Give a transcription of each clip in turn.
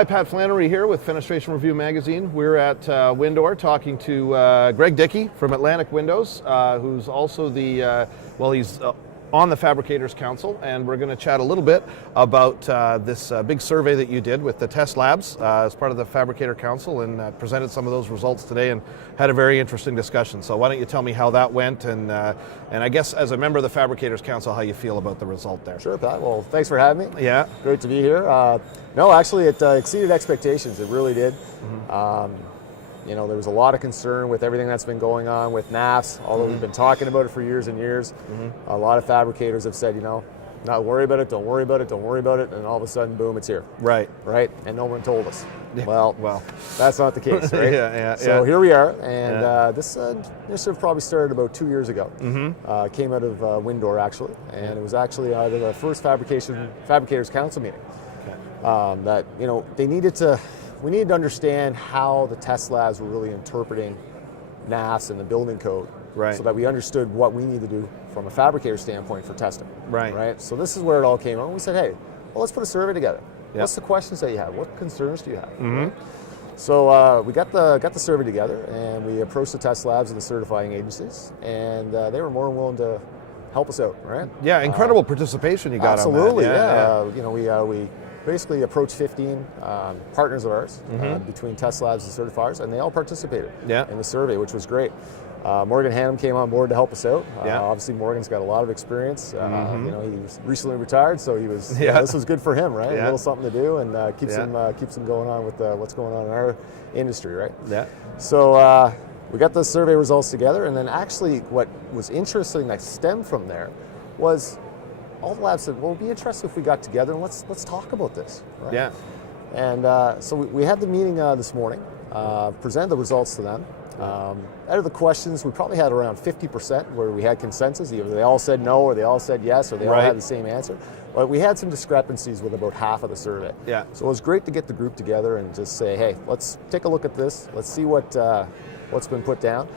Hi, Pat Flannery here with Fenestration Review Magazine. We're at Windor talking to Greg Dickie from Atlantic Windows, who's also he's on the Fabricators Council, and we're going to chat a little bit about this big survey that you did with the test labs as part of the Fabricator Council, and presented some of those results today and had a very interesting discussion. So why don't you tell me how that went, and I guess as a member of the Fabricators Council, how you feel about the result there. Sure, Pat. Well, thanks for having me. Yeah. Great to be here. No, actually, it exceeded expectations. It really did. There was a lot of concern with everything that's been going on with NAFs, although we've been talking about it for years and years. A lot of fabricators have said, not worry about it, don't worry about it, don't worry about it, and all of a sudden, boom, it's here. Right. Right? And no one told us. Yeah. Well, that's not the case, right? So here we are, and this initiative probably started about 2 years ago. Came out of Windor, actually, and it was actually out of the first Fabricators Council meeting. That we needed to understand how the test labs were really interpreting NAFs and the building code, right, so that we understood what we need to do from a fabricator standpoint for testing. Right. So this is where it all came out. We said, hey, well, let's put a survey together. Yep. What's the questions that you have? What concerns do you have? Right? So we got the survey together, and we approached the test labs and the certifying agencies, and they were more than willing to help us out. Right. Yeah, incredible participation you got absolutely, on that. Yeah. We basically approached 15 partners of ours between test labs and certifiers, and they all participated in the survey, which was great. Morgan Hannum came on board to help us out. Obviously, Morgan's got a lot of experience. He was recently retired, so he was. This was good for him, right? A little something to do, and keeps him going on with what's going on in our industry, right? Yeah. So we got the survey results together, and then actually, what was interesting that stemmed from there was, all the labs said, well, it'd be interesting if we got together and let's talk about this. Right? Yeah. And so we had the meeting this morning, presented the results to them. Out of the questions, we probably had around 50% where we had consensus. Either they all said no, or they all said yes, or they all had the same answer. But we had some discrepancies with about half of the survey. Yeah. So it was great to get the group together and just say, hey, let's take a look at this. Let's see what's been put down.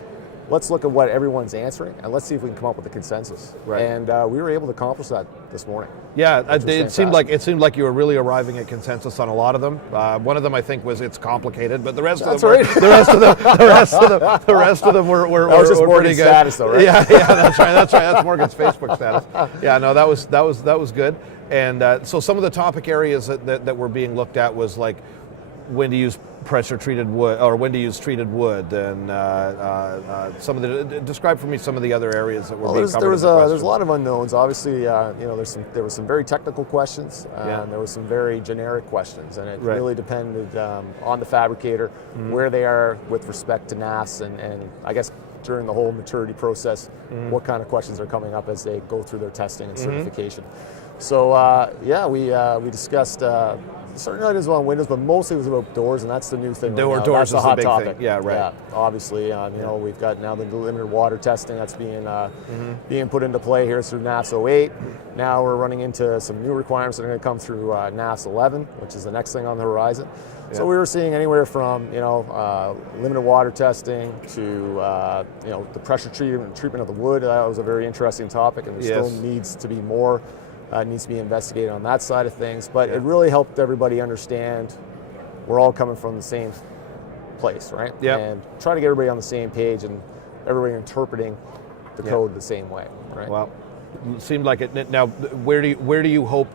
Let's look at what everyone's answering, and let's see if we can come up with a consensus. Right. And we were able to accomplish that this morning. Yeah, it seemed like you were really arriving at consensus on a lot of them. One of them, I think, was it's complicated, but the rest of them, the rest of them were just were Morgan's pretty good. Status, though, right? Yeah, that's right. That's Morgan's Facebook status. Yeah, no, that was good. And so some of the topic areas that were being looked at was like when to use pressure treated wood, or when to use treated wood, and some of the describe for me some of the other areas that were being covered. There's a lot of unknowns. Obviously, there were some very technical questions, and there were some very generic questions, and it really depended on the fabricator where they are with respect to NAFs, and I guess during the whole maturity process, what kind of questions are coming up as they go through their testing and certification. So we discussed certain items on windows, but mostly it was about doors, and that's the new thing. Doors that's is the hot big topic. thing. Yeah, right. Yeah, obviously, we've got now the limited water testing that's being put into play here through NAFs 08. Now we're running into some new requirements that are going to come through NAFs 11, which is the next thing on the horizon. So we were seeing anywhere from limited water testing to the pressure treatment of the wood. That was a very interesting topic, and there still needs to be more. Needs to be investigated on that side of things, but it really helped everybody understand we're all coming from the same place, right? Yeah. And try to get everybody on the same page and everybody interpreting the code the same way, right? Well, it seemed like it. Now, where do you hope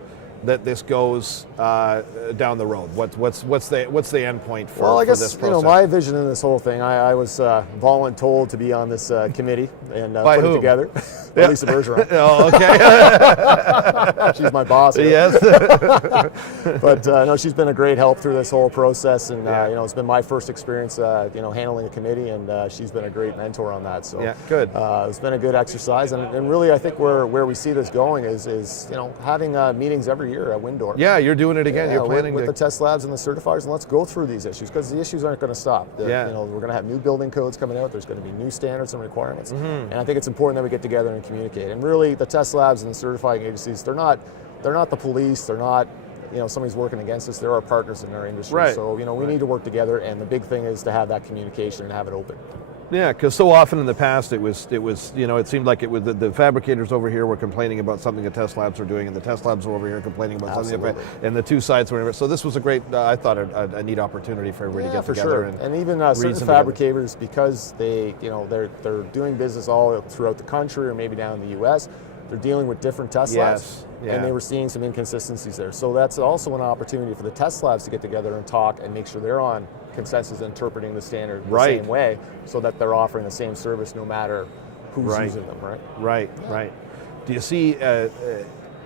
that this goes down the road? What's the end point for? Well, I guess this process? My vision in this whole thing. I was voluntold to be on this committe and put it together. Lisa Bergeron. Oh, okay. She's my boss. Yes. But no, she's been a great help through this whole process, and it's been my first experience, handling a committee, and she's been a great mentor on that. So good. It's been a good exercise, and really, I think where we see this going is having meetings every year at Windor. Yeah, you're doing it again. You're planning with the test labs and the certifiers, and let's go through these issues, because the issues aren't going to stop. We're going to have new building codes coming out. There's going to be new standards and requirements, and I think it's important that we get together and communicate. And really, the test labs and the certifying agencies, they're not the police. They're not somebody's working against us. They're our partners in our industry. Right. So we need to work together, and the big thing is to have that communication and have it open. Yeah, because so often in the past it was it seemed like it was the fabricators over here were complaining about something the test labs were doing, and the test labs were over here complaining about something, and the two sides were. So this was a great, I thought, a neat opportunity for everybody to get together. Sure. And even certain fabricators, because they they're doing business all throughout the country or maybe down in the U.S., they're dealing with different test labs, and they were seeing some inconsistencies there. So that's also an opportunity for the test labs to get together and talk and make sure they're on consensus interpreting the standard the same way, so that they're offering the same service no matter who's using them, right? Right. Do you see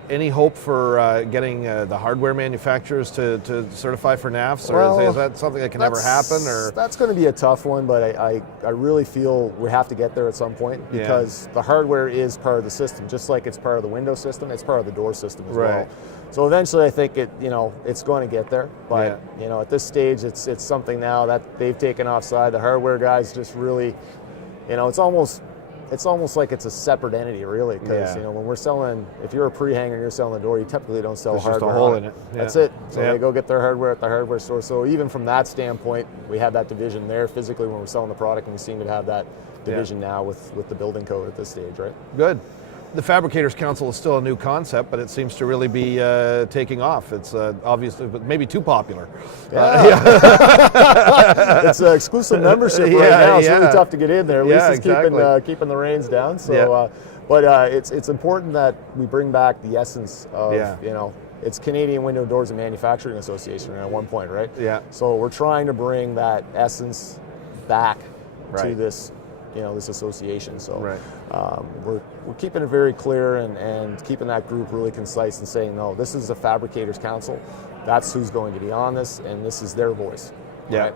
any hope for getting the hardware manufacturers to certify for NAFs, or is that something that can never happen? Or that's going to be a tough one, but I really feel we have to get there at some point, because the hardware is part of the system, just like it's part of the window system, it's part of the door system as well. So eventually, I think it's going to get there. But at this stage, it's something now that they've taken offside. The hardware guys just really, it's almost like it's a separate entity, really, because when we're selling, if you're a pre-hanger and you're selling the door, you typically don't sell hardware. Just a hole in it. That's it. So they go get their hardware at the hardware store. So even from that standpoint, we have that division there physically when we're selling the product, and we seem to have that division now with the building code at this stage, right? Good. The Fabricators Council is still a new concept, but it seems to really be taking off. It's obviously, but maybe too popular. It's an exclusive membership right now. It's really tough to get in there. At least it's keeping the reins down. So, but it's important that we bring back the essence of it's Canadian Window Doors and Manufacturing Association at one point, right? Yeah. So we're trying to bring that essence back to this. This association. So we're keeping it very clear and keeping that group really concise and saying, no, this is the Fabricators Council. That's who's going to be on this, and this is their voice. Right?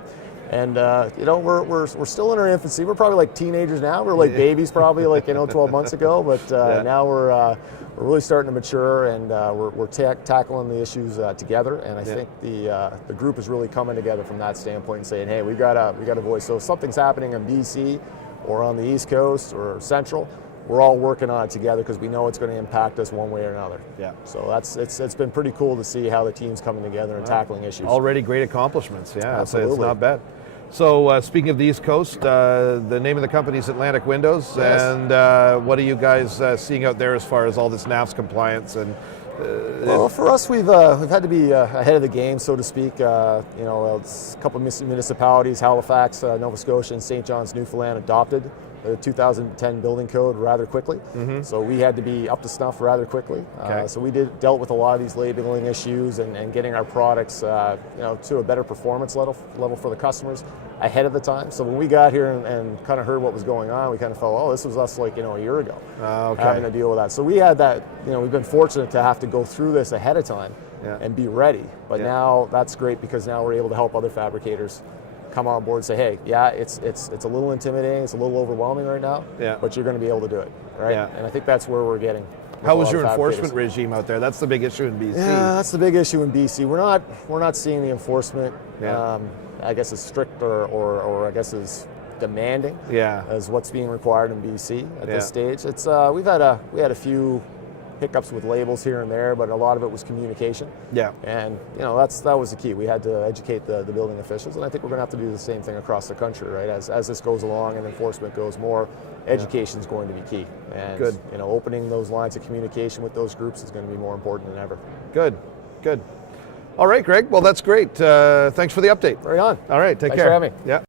And we're still in our infancy. We're probably like teenagers now. We're like babies probably 12 months ago. But now we're really starting to mature, and we're tackling the issues together. And I think the group is really coming together from that standpoint and saying, hey, we got a voice. So if something's happening in BC or on the East Coast or Central, we're all working on it together because we know it's going to impact us one way or another. Yeah. So it's been pretty cool to see how the team's coming together and tackling issues. Already great accomplishments. Yeah, absolutely. It's not bad. So speaking of the East Coast, the name of the company is Atlantic Windows, and what are you guys seeing out there as far as all this NAFS compliance and? Well, for us, we've had to be ahead of the game, so to speak. It's a couple of municipalities, Halifax, Nova Scotia, and St. John's, Newfoundland, adopted the 2010 building code rather quickly. So we had to be up to snuff rather quickly. So we dealt with a lot of these labeling issues and getting our products to a better performance level for the customers ahead of the time. So when we got here and kind of heard what was going on, we kind of felt, oh, this was us a year ago having to deal with that. So we had that, we've been fortunate to have to go through this ahead of time and be ready. But now that's great, because now we're able to help other fabricators come on board and say, hey, it's a little intimidating, it's a little overwhelming right now, but you're going to be able to do it, right? And I think that's where we're getting. How was your enforcement regime out there? That's the big issue in BC. Yeah, that's the big issue in BC. We're not seeing the enforcement, I guess, as strict or I guess as demanding as what's being required in BC at this stage. It's we had a few hiccups with labels here and there, but a lot of it was communication. And that was the key. We had to educate the building officials, and I think we're going to have to do the same thing across the country, right? As this goes along and enforcement goes more, education is going to be key. And opening those lines of communication with those groups is going to be more important than ever. Good. All right, Greg. Well, that's great. Thanks for the update. Right on. All right, take care. Thanks for having me. Yeah.